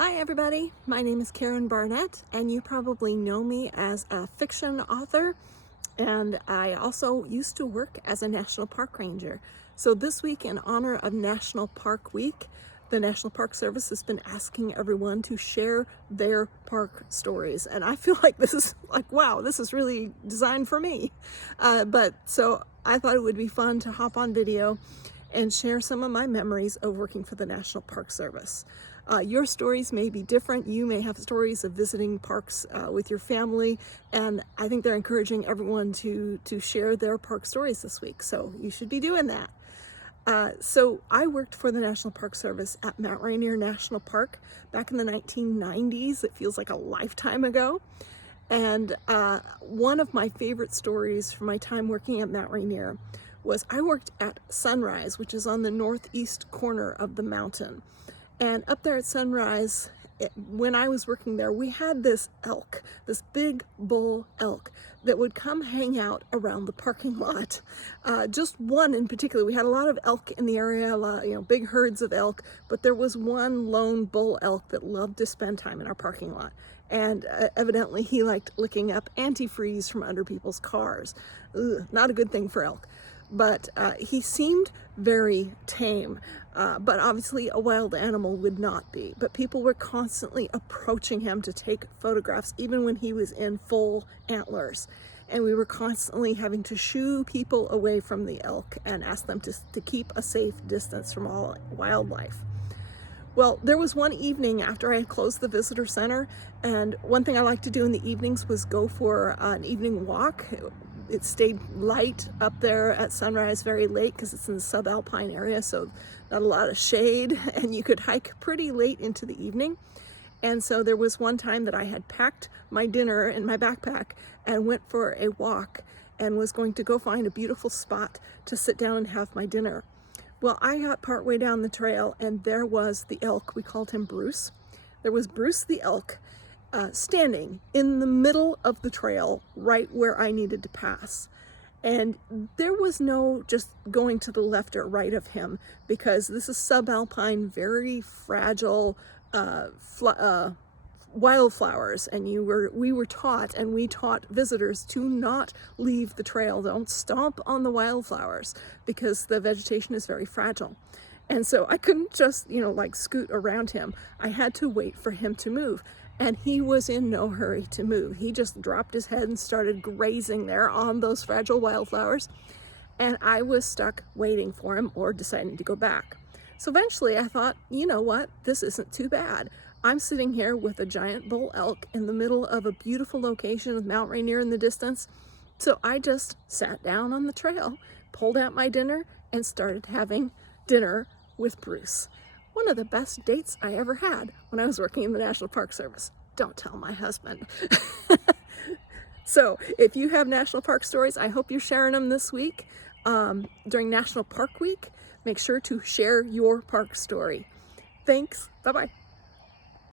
Hi everybody, my name is Karen Barnett and you probably know me as a fiction author, and I also used to work as a National Park Ranger. So this week, in honor of National Park Week, the National Park Service has been asking everyone to share their park stories, and I feel like this is wow, this is really designed for me. So I thought it would be fun to hop on video and share some of my memories of working for the National Park Service. Your stories may be different. You may have stories of visiting parks with your family, and I think they're encouraging everyone to share their park stories this week, so you should be doing that. So I worked for the National Park Service at Mount Rainier National Park back in the 1990s. It feels like a lifetime ago. And one of my favorite stories from my time working at Mount Rainier was I worked at Sunrise, which is on the northeast corner of the mountain. And up there at Sunrise, when I was working there, we had this elk, this big bull elk that would come hang out around the parking lot. Just one in particular. We had a lot of elk in the area, big herds of elk, but there was one lone bull elk that loved to spend time in our parking lot. And evidently he liked licking up antifreeze from under people's cars. Ugh, not a good thing for elk. But he seemed very tame, but obviously a wild animal would not be. But people were constantly approaching him to take photographs, even when he was in full antlers. And we were constantly having to shoo people away from the elk and ask them to keep a safe distance from all wildlife. Well, there was one evening after I had closed the visitor center, and one thing I liked to do in the evenings was go for an evening walk. It stayed light up there at Sunrise very late because it's in the subalpine area, so not a lot of shade, and you could hike pretty late into the evening. And so there was one time that I had packed my dinner in my backpack and went for a walk and was going to go find a beautiful spot to sit down and have my dinner. Well, I got partway down the trail and there was the elk. We called him Bruce. There was Bruce the elk standing in the middle of the trail right where I needed to pass. And there was no just going to the left or right of him, because this is subalpine, very fragile wildflowers, and we were taught, and we taught visitors to not leave the trail. Don't stomp on the wildflowers because the vegetation is very fragile. And so I couldn't just, scoot around him. I had to wait for him to move. And he was in no hurry to move. He just dropped his head and started grazing there on those fragile wildflowers. And I was stuck waiting for him or deciding to go back. So eventually I thought, you know what? This isn't too bad. I'm sitting here with a giant bull elk in the middle of a beautiful location with Mount Rainier in the distance. So I just sat down on the trail, pulled out my dinner, and started having dinner with Bruce. One of the best dates I ever had when I was working in the National Park Service. Don't tell my husband. So if you have national park stories, I hope you're sharing them this week. During National Park Week, make sure to share your park story. Thanks. Bye-bye.